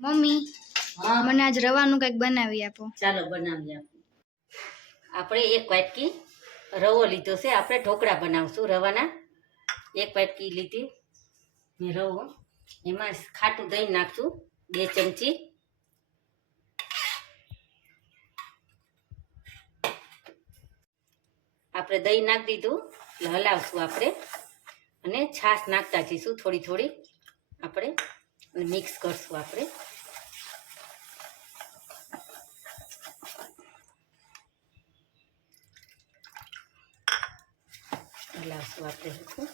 Mummy हाँ મને આજ રવાનું કંઈક બનાવી આપો। ચાલો બનાવી આપું। આપણે એક વાટકી રવો લીધો છે। આપણે ઢોકળા બનાવશું રવાના। એક વાટકી લીધી ને રવો, એમાં ખાટું દહીં નાખશું 2 ચમચી। આપણે દહીં નાખી દીધું એટલે હલાવશું આપણે, અને છાશ નાખતા જઈશું થોડી થોડી આપણે, અને મિક્સ કરશું આપણે। હલાવશું આપણે હરખું।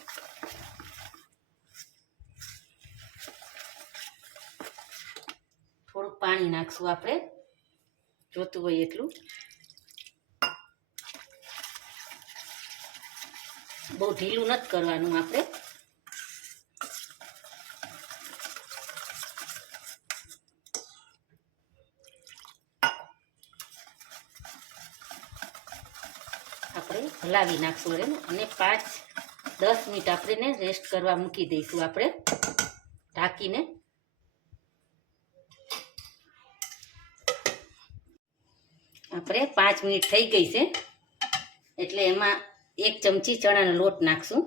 થોડુંક પાણી નાખશું આપણે, જોતું હોય એટલું। બહુ ઢીલું નથી કરવાનું આપણે। આપણે હલાવી નાખશું એને, અને 5-10 મિનિટ આપણે રેસ્ટ કરવા મૂકી દઈશું આપણે ઢાંકીને। આપણે 5 મિનિટ થઈ ગઈ છે, એટલે એમાં 1 ચમચી ચણાનો લોટ નાખશું।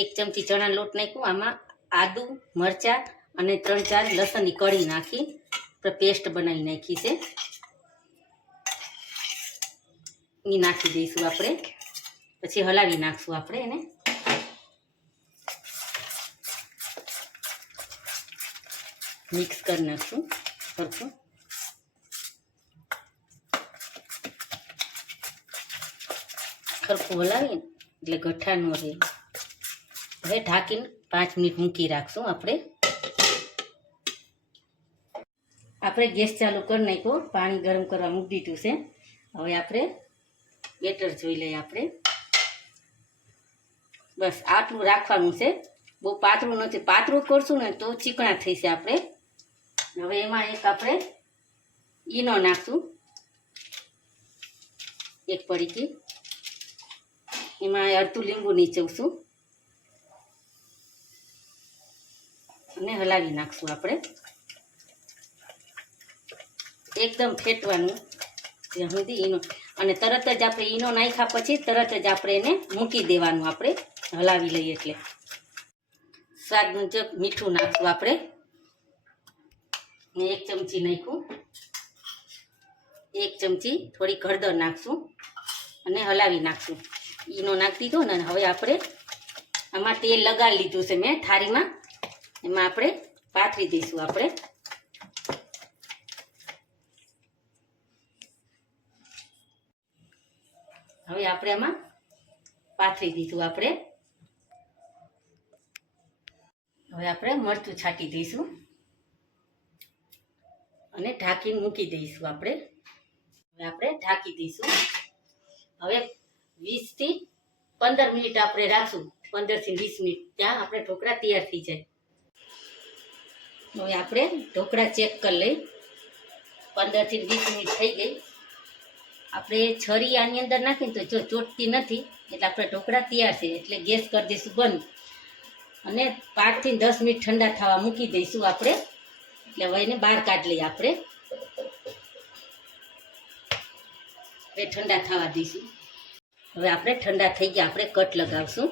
એક ચમચી ચણાનો લોટ નાખ્યું, આમાં આદુ મરચાં અને 3-4 લસણની કળી નાખી પેસ્ટ બનાવી નાખી છે, એ નાખી દઈશું આપણે। પછી હલાવી નાખશું આપણે એને। મિક્સ કરી નાખશું સરખું। સરખું હલાવીને એટલે ગઠ્ઠા ન રહે। હવે ઢાંકીને 5 મિનિટ મૂકી રાખશું આપણે। આપણે ગેસ ચાલુ કરી નાખ્યો, પાણી ગરમ કરવા મૂકી દીધું છે। હવે આપણે બેટર જોઈ લઈએ આપણે। બસ આટલું રાખવાનું છે, બહુ પાતળું નથી। પાતળું કરશું ને તો ચીકણા થઈ છે આપણે। હવે એમાં એક આપણે ઈનો નાખશું 1 પડીકી, એમાં અડધું લીંબુ નીચવશું અને હલાવી નાખશું આપણે। એકદમ ફેટવાનું જ્યાં સુધી ઈનો, અને તરત જ આપણે ઈનો નાખ્યા પછી તરત જ આપણે એને મૂકી દેવાનું આપણે, હલાવી લઈએ એટલે। સ્વાદ મુજબ મીઠું નાખશું આપણે, ને 1 ચમચી નાખ્યું। 1 ચમચી થોડી હળદર નાખશું અને હલાવી નાખશું। ઈનો નાખી દીધો ને હવે આપણે આમાં તેલ લગાવી લીધું છે મેં થાળીમાં, એમાં આપણે પાથરી દઈશું આપણે। હવે આપણે આમાં પાથરી દીધું આપણે। હવે આપણે મરચું છાંટી દઈશું અને ઢાંકીને મૂકી દઈશું આપણે। હવે આપણે ઢાંકી દઈશું। હવે 20 થી 15 મિનિટ આપણે રાખશું, 15 થી 20 મિનિટ, ત્યાં આપણે ઢોકળા તૈયાર થઈ જાય। હવે આપણે ઢોકળા ચેક કરી લઈ, 15 થી 20 મિનિટ થઈ ગઈ। આપણે છરી આની અંદર નાખીને તો જો ચોટતી નથી, એટલે આપણે ઢોકળા તૈયાર છે। એટલે ગેસ કરી દઈશું બંધ, અને 5 થી 10 મિનિટ ઠંડા થવા મૂકી દઈશું આપણે। એટલે હવે એને બહાર કાઢી લઈએ આપણે, હવે ઠંડા થવા દઈશું। હવે આપણે ઠંડા થઈ ગયા, આપણે કટ લગાવશું।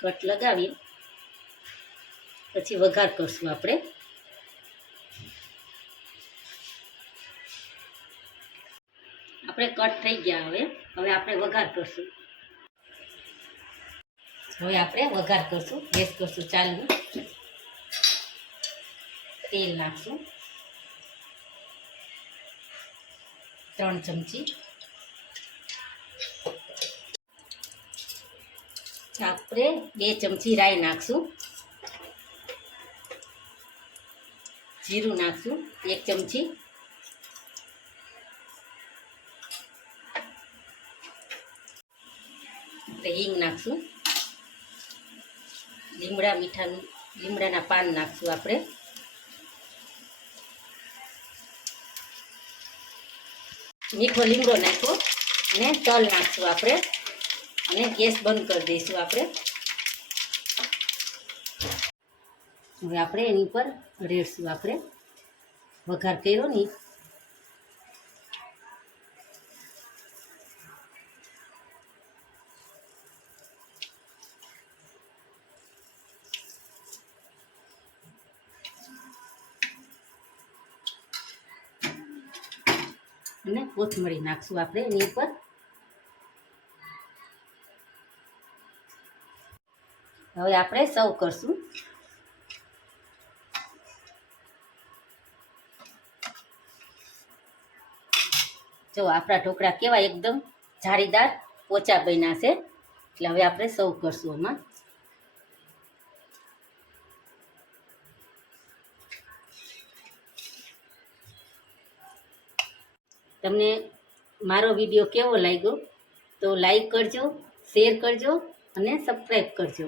કટ લગાવી પછી વઘાર કરશું આપણે। આપણે કટ થઈ ગયા, હવે આપણે વઘાર કરશું। હવે આપણે વઘાર કરશું, ગેસ કરશું ચાલુ, તેલ નાખશું 3 ચમચી। આપણે 2 ચમચી રાઈ નાખશું, જીરું નાખશું 1 ચમચી, હિંગ નાખશું, લીમડાના પાન નાખશું આપણે, મીઠો લીમડો નાખ્યો અને તલ નાખશું આપણે અને ગેસ બંધ કરી દઈશું આપણે. હવે આપણે એની પર રેડશું આપણે વઘાર કર્યો ને. અને કોથમરી નાખશું આપણે એની ઉપર. હવે આપણે સર્વ કરશું. જો આપણા ઢોકળા કેવા એકદમ જાળીદાર પોચા બન્યા છે. એટલે હવે આપણે સર્વ કરશું એમાં. તમને મારો વિડીયો કેવો લાગ્યો તો લાઈક કરજો, શેર કરજો અને સબસ્ક્રાઈબ કરજો.